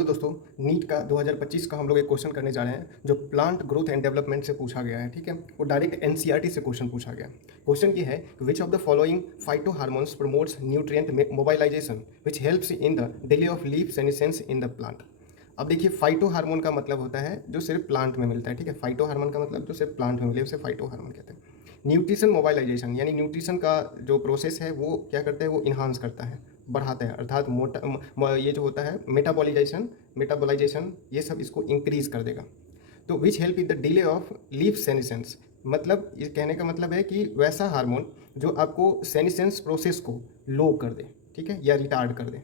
Hello दोस्तों, NEET का 2025 का हम लोग एक क्वेश्चन करने जा रहे हैं जो प्लांट ग्रोथ एंड डेवलपमेंट से पूछा गया है। ठीक है, वो डायरेक्ट एनसीईआरटी से क्वेश्चन पूछा गया। क्वेश्चन ये है, which of the following phyto hormones promotes nutrient mobilisation which helps in the delay of leaf senescence in the plant. अब देखिए, फाइटो हार्मोन का मतलब होता है जो सिर्फ प्लांट में मिलता है। ठीक है, फाइटो हार्मोन का मतलब जो सिर्फ प्लांट में मिले उसे फाइटो हार्मोन कहते हैं। न्यूट्रिशन मोबाइलाइजेशन यानी न्यूट्रिशन का जो प्रोसेस है वो क्या करता है, वो इन्हांस करता है, बढ़ाता है, अर्थात ये जो होता है मेटाबॉलाइजेशन ये सब इसको इंक्रीज कर देगा। तो which help in the delay of leaf senescence, मतलब ये कहने का मतलब है कि वैसा हार्मोन जो आपको सेनिसेंस प्रोसेस को लो कर दे, ठीक है, या रिटार्ड कर दे।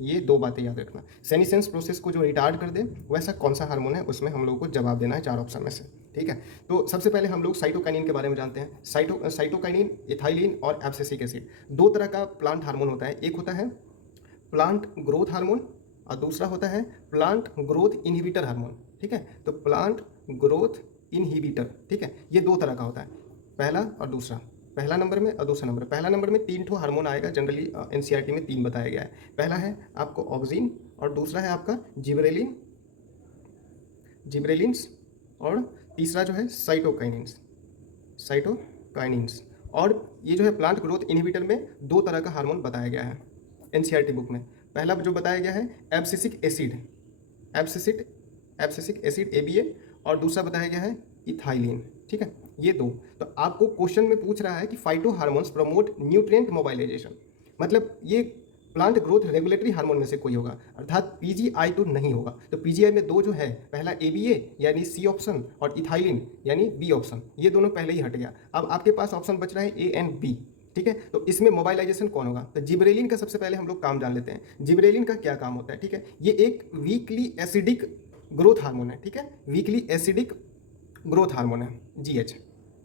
ये दो बातें याद रखना, सेनिसेंस प्रोसेस को जो रिटार्ड कर दे वैसा कौन सा हार्मोन है, उसमें हम लोगों को जवाब देना है 4 ऑप्शन में से। ठीक है, तो सबसे पहले हम लोग साइटोकाइनिन के बारे में जानते हैं। साइटोकाइनिन, इथाइलिन और एब्सिसिक एसिड, दो तरह का प्लांट हार्मोन होता है। एक होता है प्लांट ग्रोथ हार्मोन और दूसरा होता है प्लांट ग्रोथ इनहिबिटर हार्मोन। ठीक है, तो प्लांट ग्रोथ इनहिबिटर, ठीक है, ये दो तरह का होता है, पहला और दूसरा। पहला नंबर में और दूसरा नंबर। पहला नंबर में 3 ठो हार्मोन आएगा, जनरली एनसीईआरटी में 3 बताया गया है। पहला है आपको ऑक्सिन और दूसरा है आपका जिब्रेलिन्स और तीसरा जो है साइटोकाइनिन्स। और ये जो है प्लांट ग्रोथ इनहिबिटर में 2 तरह का हार्मोन बताया गया है एनसीईआरटी बुक में। पहला जो बताया गया है एब्सिसिक एसिड ABA, और दूसरा बताया गया है इथाइलिन। ठीक है, ये दो। तो आपको क्वेश्चन में पूछ रहा है कि फाइटो हार्मोन्स प्रमोट न्यूट्रिएंट मोबाइलाइजेशन, मतलब ये प्लांट ग्रोथ रेगुलेटरी हार्मोन में से कोई होगा, अर्थात PGI तो नहीं होगा। तो PGI में 2 जो है, पहला ABA यानी C ऑप्शन और इथाइलिन यानी B ऑप्शन, ये दोनों पहले ही हट गया। अब आपके पास ऑप्शन बच रहा है A एंड B। ठीक है, तो इसमें मोबाइलाइजेशन कौन होगा, तो जिब्रेलिन का सबसे पहले हम लोग काम जान लेते हैं। जिब्रेलिन का क्या काम होता है, ठीक है, ये एक वीकली एसिडिक ग्रोथ हार्मोन है। ठीक है, वीकली एसिडिक ग्रोथ हार्मोन है, GH।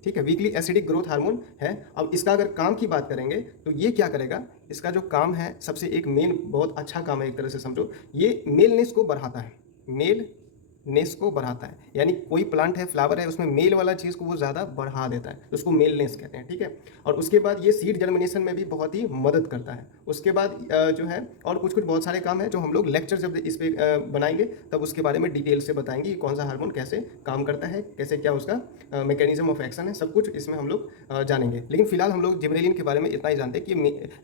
ठीक है, वीकली एसिडिक ग्रोथ हार्मोन है। अब इसका अगर काम की बात करेंगे तो ये क्या करेगा, इसका जो काम है सबसे एक मेन बहुत अच्छा काम है, एक तरह से समझो, ये मेलनेस को बढ़ाता है, मेलनेस को बढ़ाता है। यानी कोई प्लांट है, फ्लावर है, उसमें मेल वाला चीज़ को वो ज़्यादा बढ़ा देता है, तो उसको मेलनेस कहते हैं। ठीक है, और उसके बाद ये सीड जर्मिनेशन में भी बहुत ही मदद करता है। उसके बाद जो है और कुछ बहुत सारे काम है जो हम लोग लेक्चर जब इस पर बनाएंगे तब उसके बारे में डिटेल से बताएंगे कि कौन सा हार्मोन कैसे काम करता है, कैसे क्या उसका मैकेनिज्म ऑफ एक्शन है, सब कुछ इसमें हम लोग जानेंगे। लेकिन फिलहाल हम लोग जिब्रेलिन के बारे में इतना ही जानते हैं कि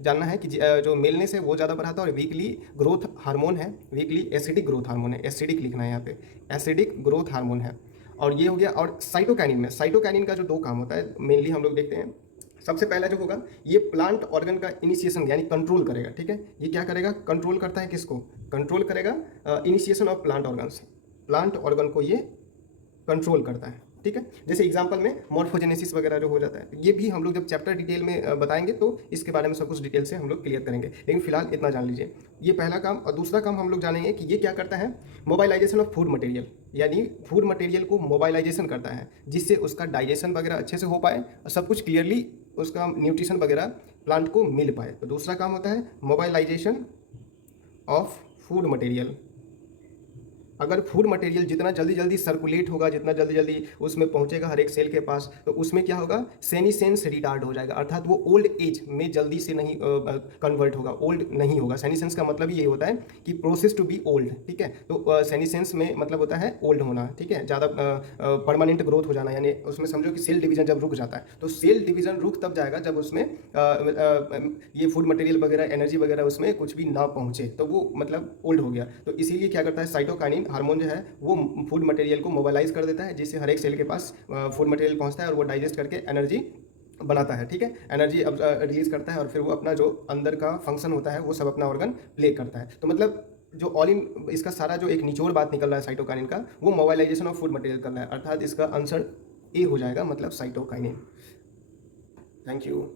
जानना है कि जो मेलनेस है वो ज़्यादा बढ़ाता है, और वीकली ग्रोथ हार्मोन है, वीकली एसिडिक ग्रोथ हार्मोन है, एसिडिक लिखना है यहाँ पे, एसिडिक ग्रोथ हार्मोन है। और ये हो गया। और साइटोकाइनिन का जो 2 काम होता है मेनली हम लोग देखते हैं। सबसे पहला जो होगा, ये प्लांट ऑर्गन का इनिशिएशन यानी कंट्रोल करेगा। ठीक है, ये क्या करेगा, कंट्रोल करता है, किसको कंट्रोल करेगा, initiation of plant organs, plant organ को ये कंट्रोल करता है। ठीक है, जैसे एग्जांपल में मॉर्फोजेनेसिस वगैरह जो हो जाता है, ये भी हम लोग जब चैप्टर डिटेल में बताएंगे तो इसके बारे में सब कुछ डिटेल से हम लोग क्लियर करेंगे। लेकिन फिलहाल इतना जान लीजिए, ये पहला काम। और दूसरा काम हम लोग जानेंगे कि ये क्या करता है, मोबाइलाइजेशन ऑफ फूड मटेरियल, यानी फूड मटेरियल को मोबाइलाइजेशन करता है जिससे उसका डाइजेशन वगैरह अच्छे से हो पाए और सब कुछ क्लियरली उसका न्यूट्रिशन वगैरह प्लांट को मिल पाए। तो दूसरा काम होता है मोबाइलाइजेशन ऑफ फूड मटेरियल। अगर फूड मटेरियल जितना जल्दी जल्दी सर्कुलेट होगा, जितना जल्दी जल्दी उसमें पहुंचेगा हर एक सेल के पास, तो उसमें क्या होगा, सेनिसेंस रिटार्ड हो जाएगा, अर्थात वो ओल्ड एज में जल्दी से नहीं कन्वर्ट होगा, ओल्ड नहीं होगा। सेनिसेंस का मतलब यही होता है कि प्रोसेस टू बी ओल्ड। ठीक है, तो सेनिसेंस में मतलब होता है ओल्ड होना। ठीक है, ज़्यादा परमानेंट ग्रोथ हो जाना, यानी उसमें समझो कि सेल डिवीजन जब रुक जाता है, तो सेल डिवीजन रुक तब जाएगा जब उसमें ये फूड मटेरियल वगैरह, एनर्जी वगैरह उसमें कुछ भी ना पहुंचे, तो वो मतलब ओल्ड हो गया। तो इसीलिए क्या करता है, साइटोकाइनिन हार्मोन जो है वो फूड मटेरियल को मोबाइलाइज कर देता है जिससे हर एक सेल के पास फूड मटेरियल पहुंचता है और वो डाइजेस्ट करके एनर्जी बनाता है। ठीक है, एनर्जी अब रिलीज करता है और फिर वो अपना जो अंदर का फंक्शन होता है वो सब अपना ऑर्गन प्ले करता है। तो मतलब जो ऑल इन इसका सारा जो एक निचोड़ बात निकल रहा है साइटोकाइनिन का, वो मोबाइलाइजेशन ऑफ फूड मटेरियल कर रहा है, अर्थात इसका आंसर ए हो जाएगा, मतलब साइटोकाइनिन। Thank you.